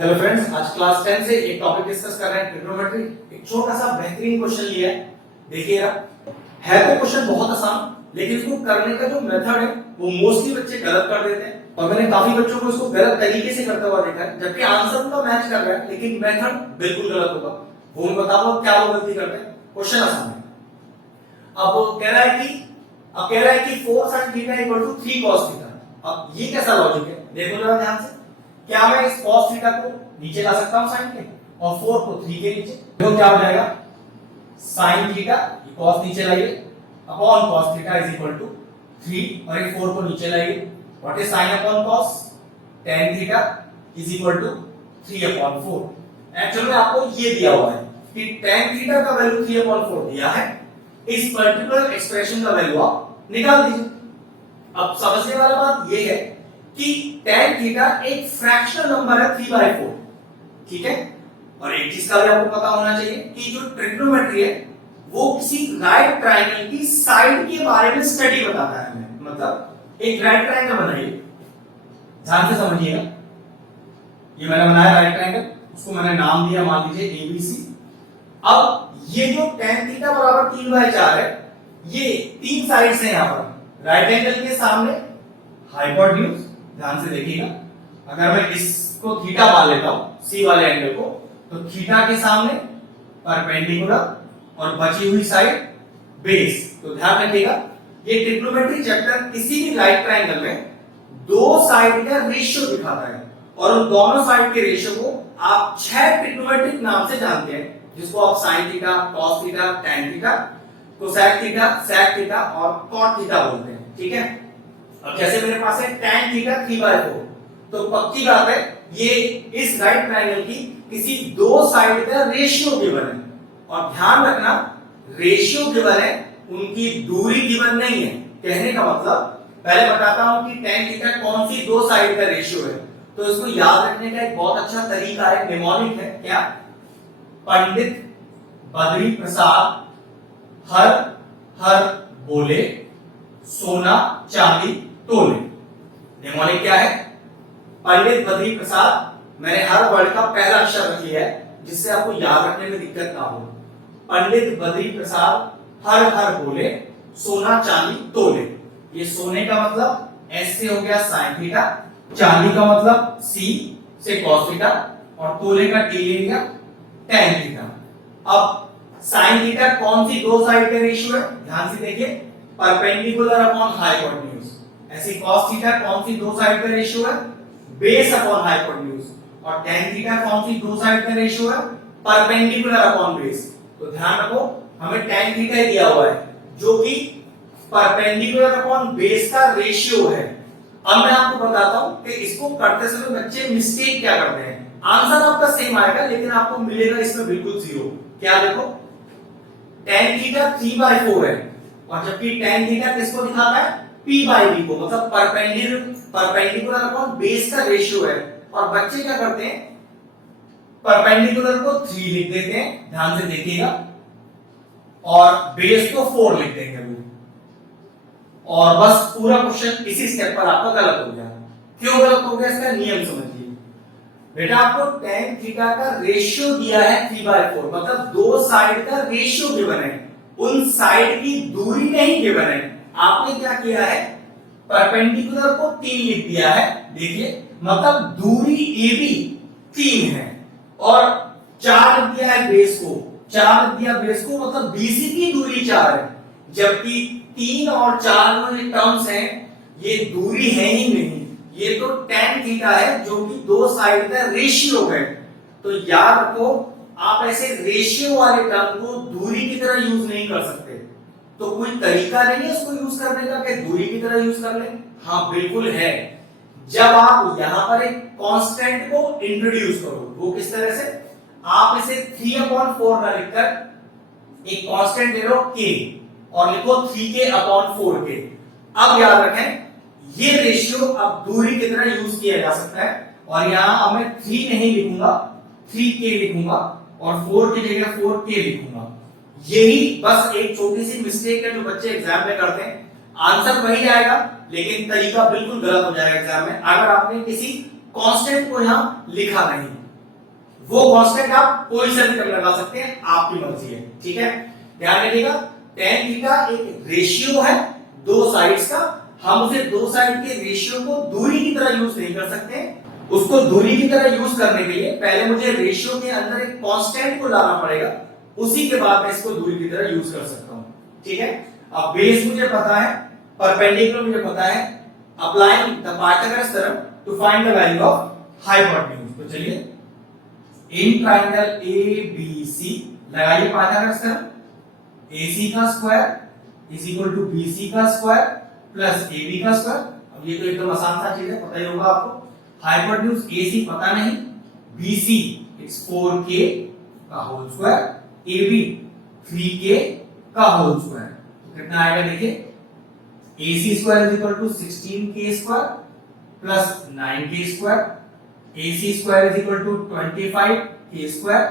Hello friends, आज class 10 से एक टॉपिक डिस्कस कर रहे हैं ट्रिग्नोमेट्री। एक छोटा सा बेहतरीन क्वेश्चन लिया है, देखिएगा। है तो क्वेश्चन बहुत आसान, लेकिन इसको करने का जो मेथड है वो मोस्टली बच्चे गलत कर देते हैं और मैंने काफी बच्चों को इसको गलत तरीके से करता हुआ देखा है, जबकि आंसर उनका मैच कर रहा है लेकिन मेथड बिल्कुल गलत होगा। वो मैं बताऊंगा क्या वो गलती करते हैं। क्वेश्चन आसान है। अब कह रहा है कि 4 sin theta equal to 3 cos theta. अब ये कैसा लॉजिक है, देखो जरा ध्यान से। क्या मैं इस cos थीटा को नीचे ला सकता हूं sin के, और 4 को 3 के नीचे? देखो क्या हो जाएगा, sin थीटा cos नीचे लाइए upon cos theta is equal to 3, और एक 4 को नीचे लाइए। What is sin upon cos? tan theta is equal to 3 upon 4। Actually में आपको ये दिया हुआ है कि tan थीटा का वैल्यू 3 अपॉन 4 दिया है, इस पर्टिकुलर एक्सप्रेशन का वैल्यू आप निकाल दीजिए। अब समझने वाला बात ये है कि tan थीटा एक फ्रैक्शनल नंबर है 3/4, ठीक है। और एक चीज का भी आपको पता होना चाहिए कि जो ट्रिग्नोमेट्री है वो किसी राइट ट्रायंगल की साइड के बारे में स्टडी बताता है हमें। मतलब एक राइट ट्रायंगल बनाइए, ध्यान से समझिएगा। ये मैंने बनाया राइट ट्रायंगल, उसको मैंने नाम दिया मान लीजिए ABC। अब ये जो tan थीटा बराबर 3/4 है, ये 3 साइड्स हैं यहां पर। राइट एंगल के सामने हाइपोटेन्यूज, ध्यान से देखिएगा। अगर मैं इसको थीटा मान लेता हूं, C वाले एंगल को, तो थीटा के सामने परपेंडिकुलर और बची हुई साइड बेस। तो ध्यान रखिएगा, ये ट्रिग्नोमेट्री चैप्टर किसी भी राइट ट्रायंगल में दो साइड का रेशियो दिखाता है, और उन दोनों साइड के रेशियो को आप 6 ट्रिग्नोमेट्रिक नाम से जानते हैं, जिसको आप sin theta, cos theta, tan theta, cosec theta, sec theta और cot थीटा बोलते हैं, ठीक है। अब जैसे मेरे पास है tan थीटा 3/4, तो पक्की बात है ये इस राइट ट्रायंगल की किसी दो साइड का रेशियो गिवन है। और ध्यान रखना, रेशियो गिवन है, उनकी दूरी गिवन नहीं है। कहने का मतलब, पहले बताता हूं कि tan थीटा कौन सी दो साइड का रेशियो है। तो इसको याद रखने का एक बहुत अच्छा तरीका है, निमोनिक है। क्या? पंडित बद्री प्रसाद हर हर बोले, सोना चांदी तोले। निमोनिक क्या है? पंडित बद्री प्रसाद। मैंने हर वर्ड का पहला अक्षर रख लिया है जिससे आपको याद रखने में दिक्कत ना हो। पंडित बद्री प्रसाद हर हर बोले, सोना चांदी तोले। ये सोने का मतलब S से हो गया sin थीटा, चांदी का मतलब C से cos थीटा, और तोले का T ले लिया tan थीटा। अब sin थीटा कौन सी दो साइड का रेशियो है? ध्यान से देखिए, परपेंडिकुलर अपॉन हाइपोटेन्यूज। ऐसी cos थीटा कौन सी दो साइड का रेशियो है? Base upon hypotenuse. और tan थीटा कौन सी दो साइड का रेशियो है? Perpendicular upon base. तो ध्यान रखो, हमें tan थीटा दिया हुआ है जो कि परपेंडिकुलर अपॉन बेस का रेशियो है। अब मैं आपको बताता हूं कि इसको करते समय बच्चे मिस्टेक क्या करते हैं। आंसर आपका सेम आएगा लेकिन आपको मिलेगा इसमें बिल्कुल जीरो। क्या? देखो, tan थीटा 3/4 है, और जबकि tan थीटा किसको दिखाता है? P/B को, मतलब परपेंडिकुलर अपॉन बेस का रेशियो है। और बच्चे क्या करते हैं, परपेंडिकुलर को 3 लिख देते हैं, ध्यान से देखिएगा, और बेस को 4 लिख देंगे वो। और बस पूरा क्वेश्चन इसी स्टेप पर आपका गलत हो गया। क्यों गलत हो गया? इसका नियम समझिए। बेटा, आपको tan थीटा का रेशियो दिया है 3/4, मतलब दो साइड का रेशियो गिवन है, उन साइड की दूरी नहीं गिवन है। आपने क्या किया है, परपेंडिकुलर को 3 लिख दिया है। देखिए, मतलब दूरी AB 3 है, और 4 लिख दिया है बेस को। 4 लिख दिया बेस को, मतलब BC की दूरी 4 है, जबकि 3 और 4 जो टर्म्स हैं ये दूरी है ही नहीं। ये तो tan थीटा है जो कि दो साइड का रेशियो है। तो याद रखो, आप ऐसे रेशियो वाले टर्म को दूरी की तरह यूज नहीं कर सकते। तो कोई तरीका नहीं है इसको यूज करने का कि दूरी की तरह यूज कर ले? हाँ, बिल्कुल है। जब आप यहां पर एक कांस्टेंट को इंट्रोड्यूस करो, वो किस तरह से? आप इसे 3/4 ना लिखकर एक कांस्टेंट ले लो k, और लिखो 3k/4k। अब याद रखें, ये रेशियो अब दूरी की तरह यूज किया जा सकता है, और यहां मैं 3 नहीं लिखूंगा, 3k लिखूंगा, और 4 की जगह 4k लिखूंगा। यही बस एक छोटी सी मिस्टेक है जो बच्चे एग्जाम में करते हैं। आंसर वही आएगा लेकिन तरीका बिल्कुल गलत हो जाएगा एग्जाम में, अगर आपने किसी कांस्टेंट को यहां लिखा नहीं। वो कांस्टेंट आप कोई सा भी टर्म लगा सकते हैं, आपकी मर्जी है, ठीक है। ध्यान रखिएगा tan थीटा एक रेशियो है दो साइड्स का, हम उसे दो साइड के रेशियो को दूरी की तरह यूज नहीं कर सकते। उसको दूरी की तरह यूज करने के लिए पहले मुझे रेशियो के अंदर एक कांस्टेंट को लाना पड़ेगा, उसी के बाद मैं इसको दूरी की तरह यूज कर सकता हूं, ठीक है। अब बेस मुझे पता है, परपेंडिकुलर मुझे पता है, applying the Pythagoras theorem to find the value of hypotenuse. तो चलिए इन ट्रायंगल ABC लगाइए पाइथागोरस थ्योरम, AC का square is equal to BC का स्क्वायर प्लस AB का स्क्वायर। अब ये तो एकदम आसान सा चीज है, पता ही होगा आपको। हाइपोटेन्यूज AC पता नहीं, BC इट्स 4K का होल स्क्वायर, AB 3K का होल स्क्वायर। तो कितना आएगा देखिए, AC square is equal to 16K square plus 9K square, AC square is equal to 25K square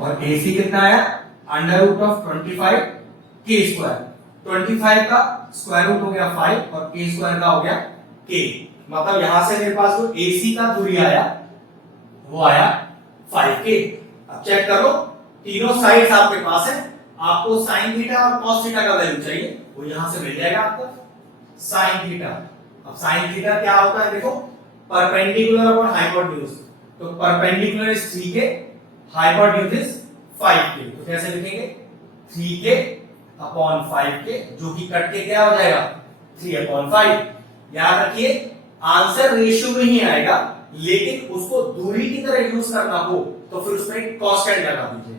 और AC कितना आया, under root of 25K square. 25 का स्क्वायर रूट हो गया 5 और K स्क्वायर का हो गया K। मतलब यहां से मेरे पास जो AC का दूरी आया वो आया 5K। अब चेक करो, तीनों साइड्स आपके पास है, आपको sin थीटा और cos थीटा का वैल्यू चाहिए, वो यहां से मिल जाएगा आपको sin थीटा। अब sin थीटा क्या होता है देखो, परपेंडिकुलर अपॉन हाइपोटेन्यूज। तो perpendicular is 3K, hypotenuse is 5K। तो कैसे लिखेंगे, 3K अपॉन 5K, जो कि कट के क्या हो जाएगा 3/5। याद रखिए आंसर रेशियो में ही आएगा, लेकिन उसको दूरी की तरह यूज करना हो तो फिर उसमें एक कांस्टेंट लगा दीजिए।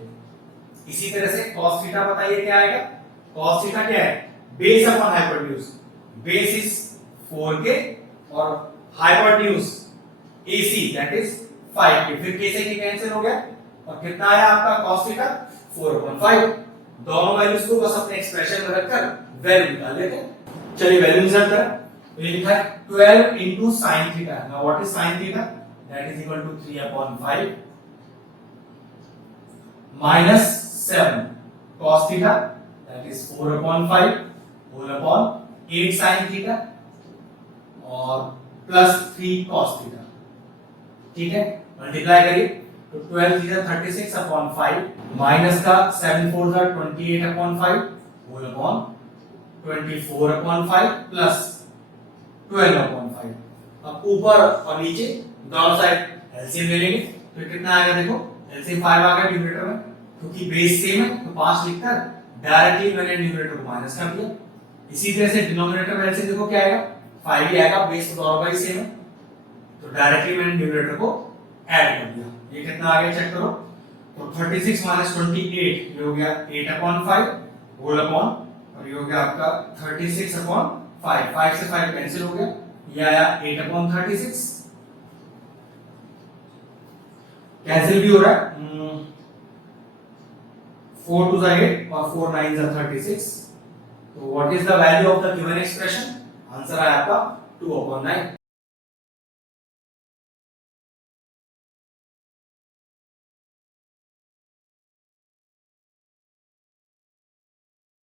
इसी तरह से cos थीटा बताइए क्या आएगा, cos थीटा क्या है, base upon hypotenuse. Base is 4K और hypotenuse AC that is 5K। फिर K से K कैंसिल हो गया और कितना आया आपका cos थीटा 4/5। दोनों वैल्यूज को बस अपने एक्सप्रेशन में रखकर वैल्यू निकाल लेते हैं। चलिए वैल्यू निकाल करें। तो ये लिखा है 12 into sin theta। Now what is sin theta? That is equal to 3/5 minus 7 cos theta, that is 4/5 whole upon 8 sin theta और plus 3 cos theta। ठीक है, मल्टीप्लाई करिए तो 12 is 36/5 माइनस का 7 4 is 28/5 whole upon 24/5 प्लस 12/5। अब ऊपर और नीचे दोनों साइड एलसीएम ले लेंगे तो कितना आएगा देखो, एलसीएम 5 आ गया न्यूमरेटर में, क्योंकि बेस सेम है तो 5 लिखकर डायरेक्टली मैंने न्यूमरेटर को माइनस कर दिया। इसी तरह से डिनोमिनेटर में एलसीएम देखो क्या आएगा, 5 ही आएगा, बेस तो दोनों का ही सेम है तो डायरेक्टली मैंने न्यूमरेटर को ऐड कर दिया। ये कितना आ गया चेक करो, तो 36 माइनस 28 ये हो गया 8/5 होल अपॉन और ये हो गया आपका 36/5। 5 से 5 कैंसिल हो गया, ये आया 8/36। कैंसिल भी हो रहा है, 4 2 8 और 4 9 36। तो what is the value of the given expression, answer आया आपका 2/9।